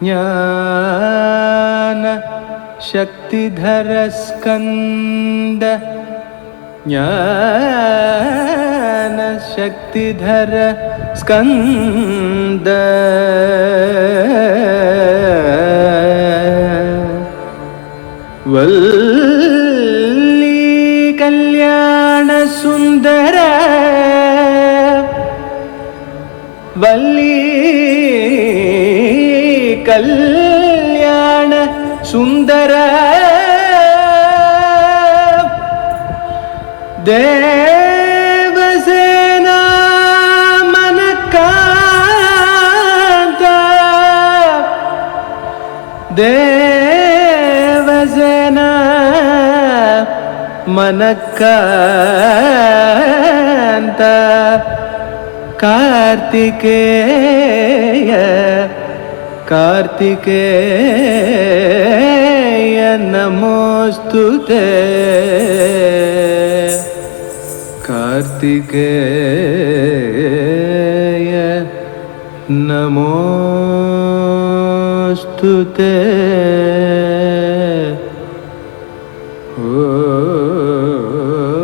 ஞான சக்திதர ஸ்கந்த ஞான சக்திதர ஸ்கந்த வல்லி கல்யாண சுந்தர வல்லி கல்யாண சுந்தர தேவசேனா மனகாந்த தேவசேனா மனகாந்த கார்த்திகேய कार्तिकेय नमोस्तुते कार्तिकेय नमोस्तुते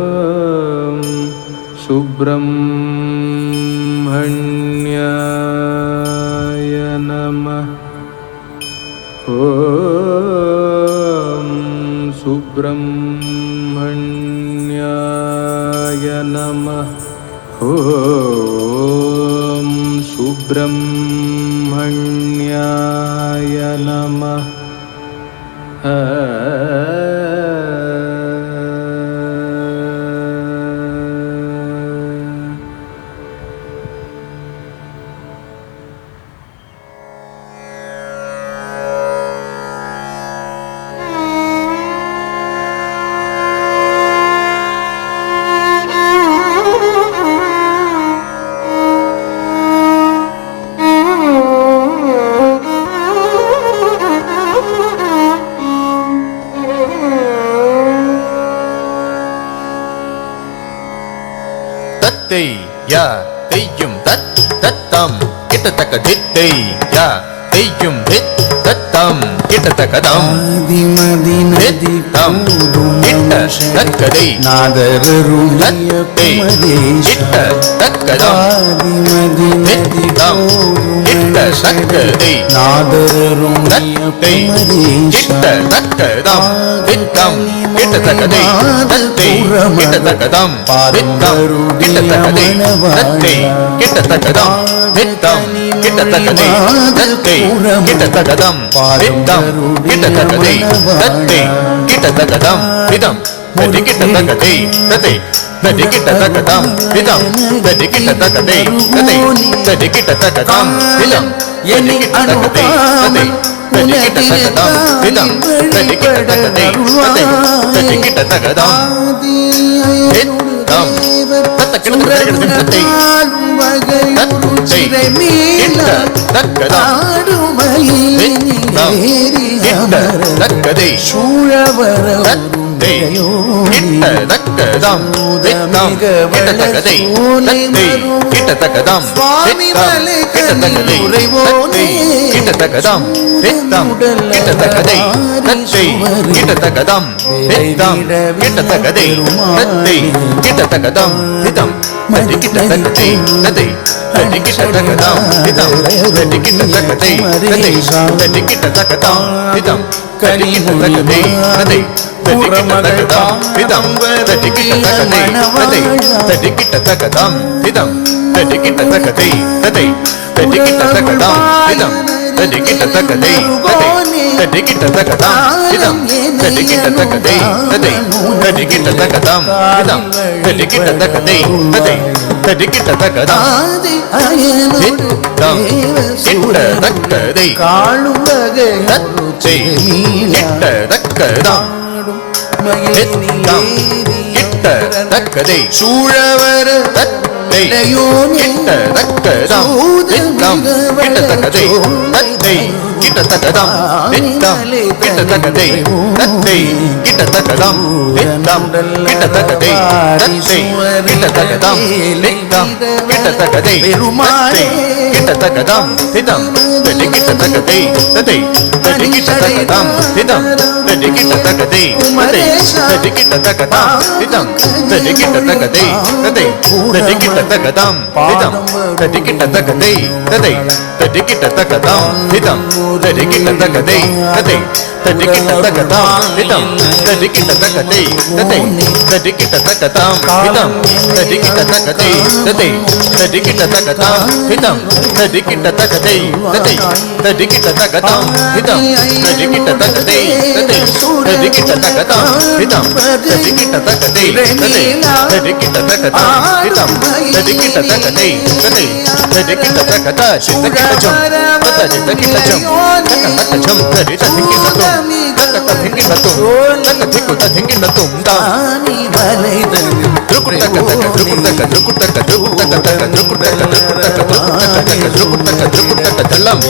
ॐ सुब्रह्मण्याय नमः ॐ सुब्रह्मण्याय नमः ॐ सुब्रह्मण्याय नमः யா தெய்யும் தத் தத்தம் கிட்டத்தக்க தித்தை யா தெய்யும் தித் தத்தம் கிட்டத்தக்கதம் ஆதிமதி நதி தம் கிட்ட தக்கதை நாதரருளிய கிட்ட தக்கதம் ஆதிமதி நதி தம் கிட்ட தக்கதை நாதரருளிய கிட்ட தக்கதம் தித்தம் கிட்ட தக்கதை தத்தை கிட்ட தக்கதம் தித்தம் கிட்ட தக்கதை தத்தை கிட்ட தக்கதம் தித்தம் கிட்ட தக்கதை தத்தை கிட்ட தக்கதம் தித்தம் கிட்ட தக்கதை தத்தை கிட்ட தக்கதம் விதம் நதி கிட்ட தக்கதை தத்தை நதி கிட்ட தக்கதம் விதம் நதி கிட்ட தக்கதை தத்தை நதி கிட்ட தக்கதம் விதம் நதி கிட்ட தக்கதை தத்தை நதி கிட்ட தக்கதம் விதம் நதி கிட்ட தக்கதை தத்தை நதி கிட்ட தக்கதம் விதம் தத்த கிட்ட தக்கதை தத்தை கிட்ட தக்கதம் விதம் கிட்ட தக்கதை சூழவர தத்தை கிட்ட தக்கதம் விதம் கிட்ட தக்கதை தத்தை கிட்ட தக்கதம் விதம் கிட்ட தக்கதை தத்தை கிட்ட தக்கதம் விதம் கிட்ட தக்கதை தத்தை கிட்ட தக்கதம் விதம் கிட்ட தக்கதை தத்தை கிட்ட தக்கதம் விதம் நதி கிட்ட தக்கதை தத்தை நதி கிட்ட தக்கதம் விதம் நதி கிட்ட தக்கதை தத்தை நதி கிட்ட தக்கதம் விதம் நதி கிட்ட தக்கதை தத்தை நதி கிட்ட தக்கதம் விதம் நதி கிட்ட தக்கதை தத்தை நதி கிட்ட தக்கதம் விதம் நதி கிட்ட தக்கதை தத்தை நதி கிட்ட தக்கதம் விதம் நதி கிட்ட தக்கதை தத்தை நதி கிட்ட தக்கதம் விதம் நதி கிட்ட தக்கதை தத்தை நதி கிட்ட தக்கதம் விதம் நதி கிட்ட தக்கதை தத்தை நதி கிட்ட தக்கதம் விதம் கிட்ட தக்கதை காளும் வகை தத்தை கிட்ட தக்கதம் விதம் கிட்ட தக்கதை சூழவர தத்தை கிட்ட தக்கதம் விதம் கிட்ட தக்கதை தத்தை கிட்ட தகதம் தித்தம் கிட்ட தகதை தத்தை கிட்ட தகதம் தித்தம் கிட்ட தகதை தத்தை கிட்ட தகதம் தித்தம் கிட்ட தகதை தத்தை கிட்ட தகதம் திதம் தடி கிட்ட தகதை ததை தடி கிட்ட தகதம் திதம் தடி கிட்ட தகதை ததை தடி கிட்ட தகதம் திதம் தடி கிட்ட தகதை ததை தடி கிட்ட தகதம் திதம் தடி கிட்ட தகதை ததை தடி கிட்ட தகதம் திதம் தடி கிட்ட தகதை ததை தடி கிட்ட தகதம் திதம் தடி கிட்ட தகதை ததை தடி கிட்ட தகதம் திதம் தடி கிட்ட தகதை ததை தடி கிட்ட தகதம் திதம் தடி கிட்ட தகதை ததை தடி கிட்ட தகதம் திதம் தடி கிட்ட தகதை ததை தடி கிட்ட தகதம் திதம் தடி கிட்ட தகதை ததை தடி கிட்ட தகதம் திதம் தடி கிட்ட தகதை ததை தடி கிட்ட தகதா சித்தகிட்டஜம் ததடி தகிட்டஜம் தகதஜம் தடி தகிட்டதும் தகத தகிட்டதும் தகதிக்கு தகிட்டதும் தா தல்லம்